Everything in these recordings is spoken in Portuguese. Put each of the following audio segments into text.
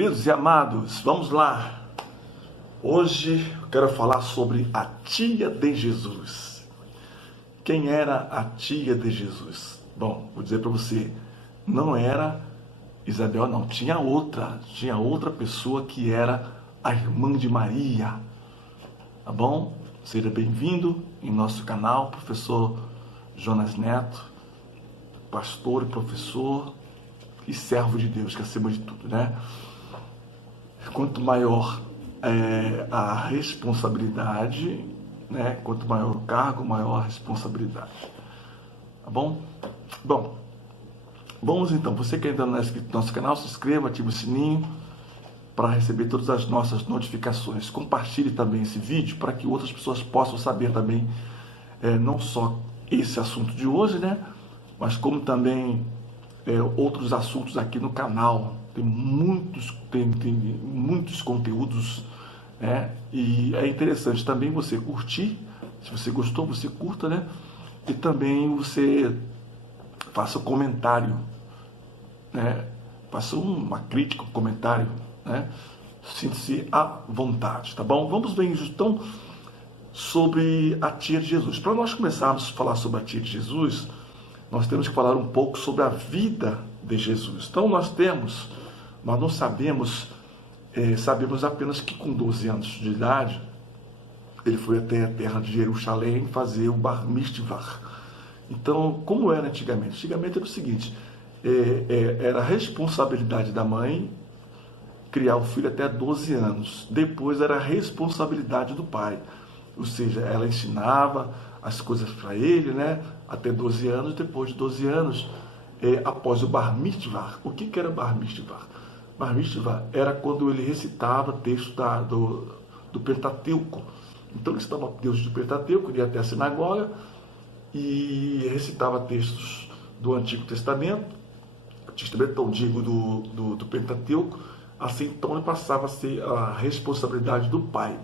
Queridos e amados, vamos lá. Hoje eu quero falar sobre a tia de Jesus. Quem era a tia de Jesus? Bom, vou dizer para você, não era Isabel, não. Tinha outra pessoa que era a irmã de Maria. Tá bom? Seja bem-vindo em nosso canal, professor Jonas Neto, pastor e professor e servo de Deus, que acima de tudo, né? Quanto maior a responsabilidade, né? Quanto maior o cargo, maior a responsabilidade. Tá bom? Bom, vamos então. Você que ainda não é inscrito no nosso canal, se inscreva, ative o sininho para receber todas as nossas notificações. Compartilhe também esse vídeo para que outras pessoas possam saber também, não só esse assunto de hoje, né? Mas como também outros assuntos aqui no canal. Tem muitos conteúdos, né? E é interessante também você curtir. Se você gostou, você curta, né? E também você faça um comentário, né? Faça uma crítica, um comentário, né? Sinta-se à vontade, tá bom? Vamos ver então sobre a tia de Jesus. Para nós começarmos a falar sobre a tia de Jesus, nós temos que falar um pouco sobre a vida de Jesus. Então nós não sabemos, sabemos apenas que com 12 anos de idade, ele foi até a terra de Jerusalém fazer o Bar Mitzvah. Então, como era antigamente? Antigamente era o seguinte, era a responsabilidade da mãe criar o filho até 12 anos. Depois era a responsabilidade do pai. Ou seja, ela ensinava as coisas para ele, né? Até 12 anos. Depois de 12 anos, após o Bar Mitzvah. O que era Bar Mitzvah? Bar Mitzvah era quando ele recitava texto do Pentateuco. Então ele recitava textos do Pentateuco, ia até a sinagoga e recitava textos do Antigo Testamento, não digo do Pentateuco. Assim, então ele passava a ser a responsabilidade do pai.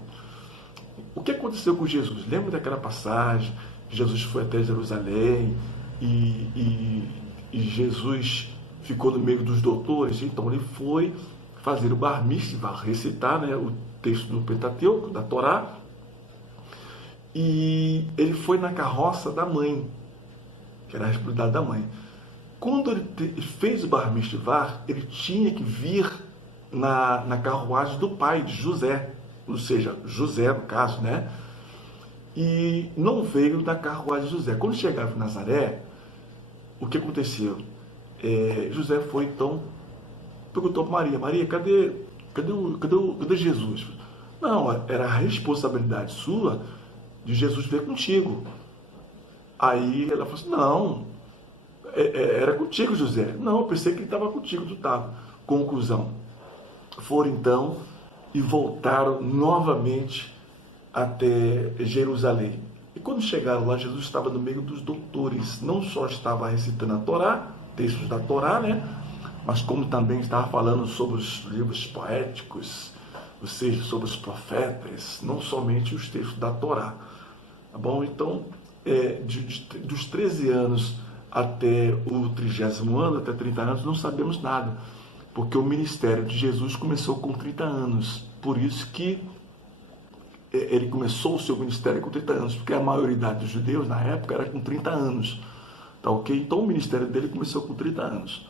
O que aconteceu com Jesus? Lembra daquela passagem? Jesus foi até Jerusalém e Jesus ficou no meio dos doutores. Então ele foi fazer o Bar Mitzvah, recitar, né, o texto do Pentateuco, da Torá, e ele foi na carroça da mãe, que era a responsabilidade da mãe. Quando ele fez o Bar Mitzvah, ele tinha que vir na carruagem do pai, de José, ou seja, José no caso, né? E não veio na carruagem de José. Quando chegaram em Nazaré, o que aconteceu? José foi então, perguntou para Maria, cadê Jesus? Não, era a responsabilidade sua de Jesus vir contigo. Aí ela falou assim, não, era contigo, José. Não, eu pensei que ele estava contigo, tu estava. Conclusão, foram então e voltaram novamente até Jerusalém. E quando chegaram lá, Jesus estava no meio dos doutores. Não só estava recitando a Torá, textos da Torá, né? Mas como também estava falando sobre os livros poéticos, ou seja, sobre os profetas, não somente os textos da Torá. Tá bom? Então, dos 13 anos até o 30º ano, até 30 anos, não sabemos nada, porque o ministério de Jesus começou com 30 anos. Por isso que ele começou o seu ministério com 30 anos, porque a maioridade dos judeus na época era com 30 anos. Tá ok? Então o ministério dele começou com 30 anos.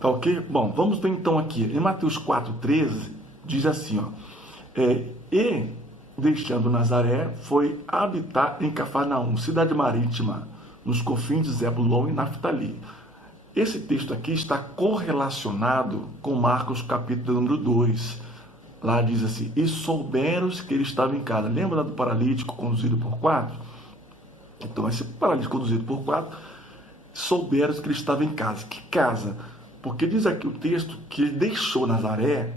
Tá ok? Bom, vamos ver então aqui. Em Mateus 4,13, diz assim, ó. E, deixando Nazaré, foi habitar em Cafarnaum, cidade marítima, nos confins de Zebulon e Naftali. Esse texto aqui está correlacionado com Marcos capítulo número 2. Lá diz assim, e souberam que ele estava em casa. Lembra do paralítico conduzido por 4? Então, esse paralítico conduzido por 4, souberam que ele estava em casa. Que casa? Porque diz aqui o texto que ele deixou Nazaré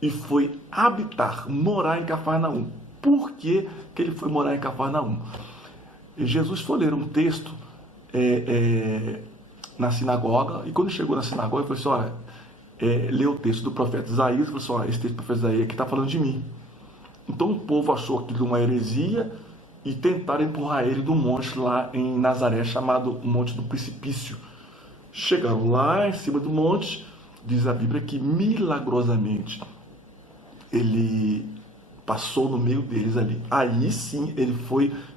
e foi habitar, morar em Cafarnaum. Por que ele foi morar em Cafarnaum? E Jesus foi ler um texto na sinagoga, e quando chegou na sinagoga, ele falou assim, olha, leu o texto do profeta Isaías, e falou assim, olha, esse texto do profeta Isaías aqui está falando de mim. Então o povo achou aquilo uma heresia e tentaram empurrar ele do monte lá em Nazaré, chamado Monte do Precipício. Chegaram lá em cima do monte, diz a Bíblia que milagrosamente ele passou no meio deles ali. Aí sim ele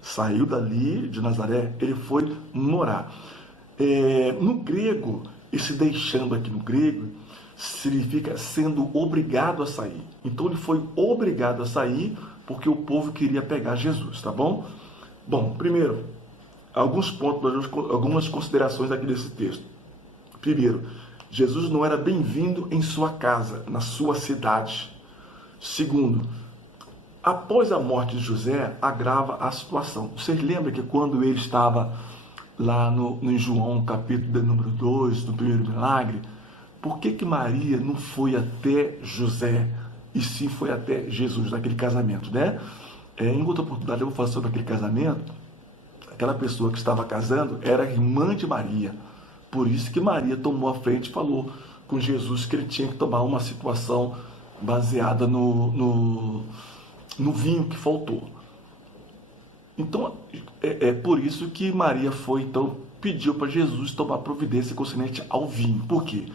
saiu dali de Nazaré, ele foi morar. No grego, esse deixando aqui no grego, significa sendo obrigado a sair. Então ele foi obrigado a sair porque o povo queria pegar Jesus, tá bom? Bom, primeiro, alguns pontos, algumas considerações aqui desse texto. Primeiro, Jesus não era bem-vindo em sua casa, na sua cidade. Segundo, após a morte de José, agrava a situação. Vocês lembram que quando ele estava lá em João, capítulo de número 2, no primeiro milagre, por que Maria não foi até José e sim foi até Jesus, naquele casamento, né? Em outra oportunidade eu vou falar sobre aquele casamento. Aquela pessoa que estava casando era irmã de Maria. Por isso que Maria tomou a frente e falou com Jesus que ele tinha que tomar uma situação baseada no vinho que faltou. Então, é por isso que Maria pediu para Jesus tomar providência concernente ao vinho. Por quê?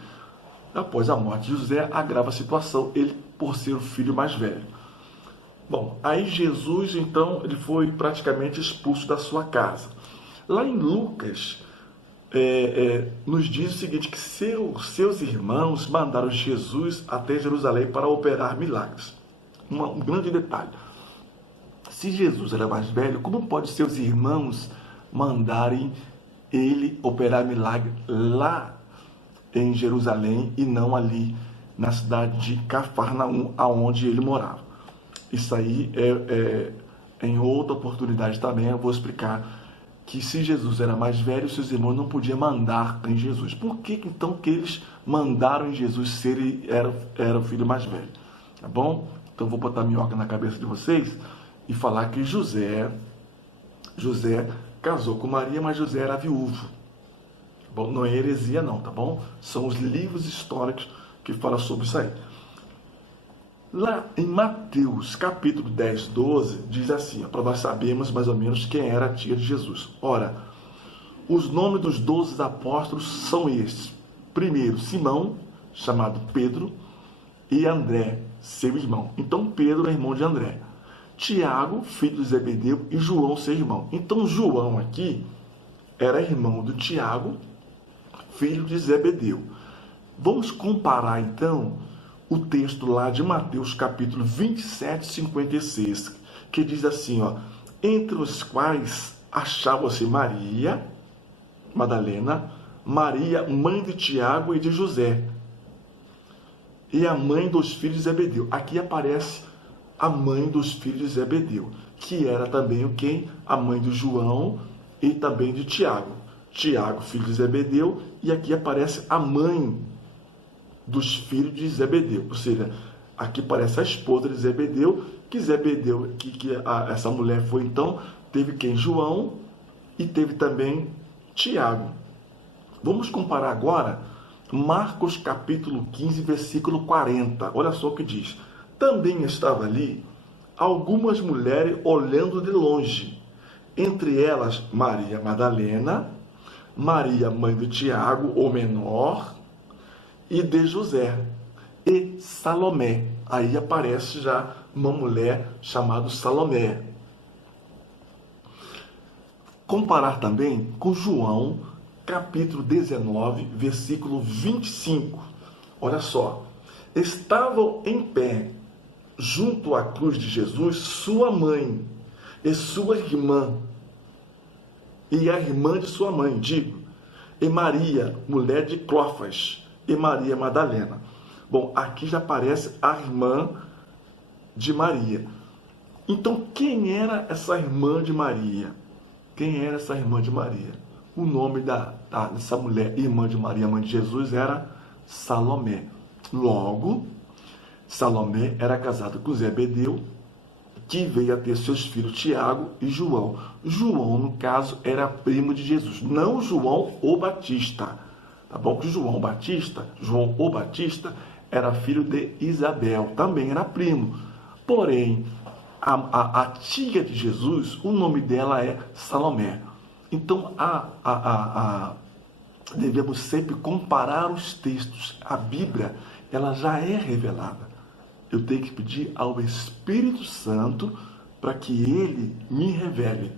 Após a morte de José, agrava a situação, ele por ser o filho mais velho. Bom, aí Jesus, então, ele foi praticamente expulso da sua casa. Lá em Lucas, nos diz o seguinte, que seus irmãos mandaram Jesus até Jerusalém para operar milagres. Um grande detalhe. Se Jesus era mais velho, como pode seus irmãos mandarem ele operar milagre lá em Jerusalém e não ali na cidade de Cafarnaum, aonde ele morava? Isso aí em outra oportunidade também eu vou explicar que se Jesus era mais velho, seus irmãos não podiam mandar em Jesus. Por que então que eles mandaram em Jesus se ele era o filho mais velho? Tá bom? Então vou botar minhoca na cabeça de vocês e falar que José casou com Maria, mas José era viúvo. Bom, não é heresia não, tá bom? São os livros históricos que falam sobre isso aí. Lá em Mateus, capítulo 10, 12, diz assim, para nós sabermos mais ou menos quem era a tia de Jesus. Ora, os nomes dos 12 apóstolos são estes. Primeiro, Simão, chamado Pedro, e André, seu irmão. Então, Pedro é irmão de André. Tiago, filho de Zebedeu, e João, seu irmão. Então, João aqui era irmão do Tiago, filho de Zebedeu. Vamos comparar, então, o texto lá de Mateus, capítulo 27, 56, que diz assim, ó, entre os quais achava-se Maria Madalena, Maria, mãe de Tiago e de José, e a mãe dos filhos de Zebedeu. Aqui aparece a mãe dos filhos de Zebedeu, que era também quem? A mãe de João e também de Tiago. Tiago, filho de Zebedeu, e aqui aparece a mãe dos filhos de Zebedeu. Ou seja, aqui aparece a esposa de Zebedeu, essa mulher foi então, teve quem? João, e teve também Tiago. Vamos comparar agora Marcos capítulo 15, versículo 40. Olha só o que diz. Também estava ali algumas mulheres olhando de longe, entre elas Maria Madalena, Maria, mãe de Tiago, o menor, e de José, e Salomé. Aí aparece já uma mulher chamada Salomé. Comparar também com João, capítulo 19, versículo 25. Olha só. Estavam em pé, junto à cruz de Jesus, sua mãe e sua irmã, e a irmã de sua mãe, e Maria, mulher de Clófas, e Maria Madalena. Bom, aqui já aparece a irmã de Maria. Então, quem era essa irmã de Maria? Quem era essa irmã de Maria? O nome dessa mulher, irmã de Maria, mãe de Jesus, era Salomé. Logo, Salomé era casada com Zebedeu, que veio a ter seus filhos Tiago e João. João, no caso, era primo de Jesus, não João o Batista. Tá bom? Que João o Batista, era filho de Isabel, também era primo. Porém, a tia de Jesus, o nome dela é Salomé. Então, devemos sempre comparar os textos. A Bíblia, ela já é revelada. Eu tenho que pedir ao Espírito Santo para que ele me revele.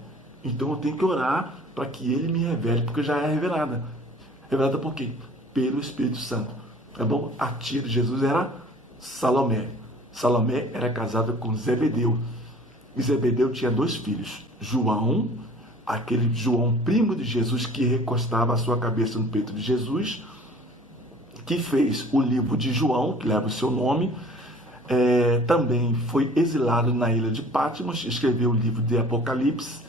Então eu tenho que orar para que ele me revele, porque já é revelada. Revelada por quê? Pelo Espírito Santo. Tá bom? A tia de Jesus era Salomé. Salomé era casada com Zebedeu. E Zebedeu tinha 2 filhos. João, aquele João primo de Jesus que recostava a sua cabeça no peito de Jesus, que fez o livro de João, que leva o seu nome. Também foi exilado na ilha de Patmos, escreveu o livro de Apocalipse.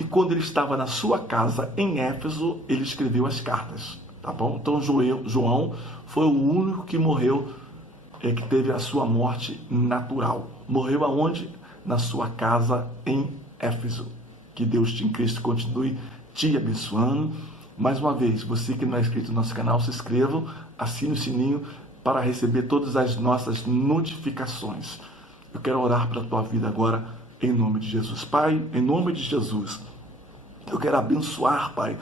E quando ele estava na sua casa em Éfeso, ele escreveu as cartas. Tá bom? Então João foi o único que morreu, que teve a sua morte natural. Morreu aonde? Na sua casa em Éfeso. Que Deus em Cristo continue te abençoando. Mais uma vez, você que não é inscrito no nosso canal, se inscreva, assine o sininho para receber todas as nossas notificações. Eu quero orar para a tua vida agora, em nome de Jesus. Pai, em nome de Jesus, eu quero abençoar, Pai,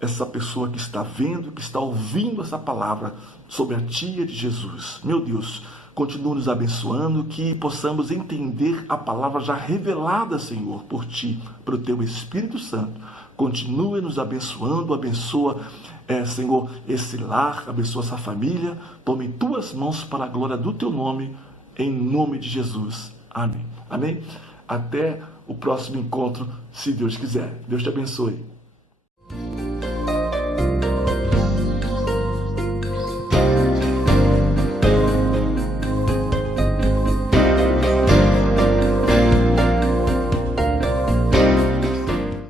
essa pessoa que está vendo, que está ouvindo essa palavra sobre a tia de Jesus. Meu Deus, continua nos abençoando, que possamos entender a palavra já revelada, Senhor, por Ti, pelo Teu Espírito Santo. Continue nos abençoando, abençoa, Senhor, esse lar, abençoa essa família. Tome em Tuas mãos para a glória do Teu nome, em nome de Jesus. Amém. Amém? Até o próximo encontro, se Deus quiser. Deus te abençoe.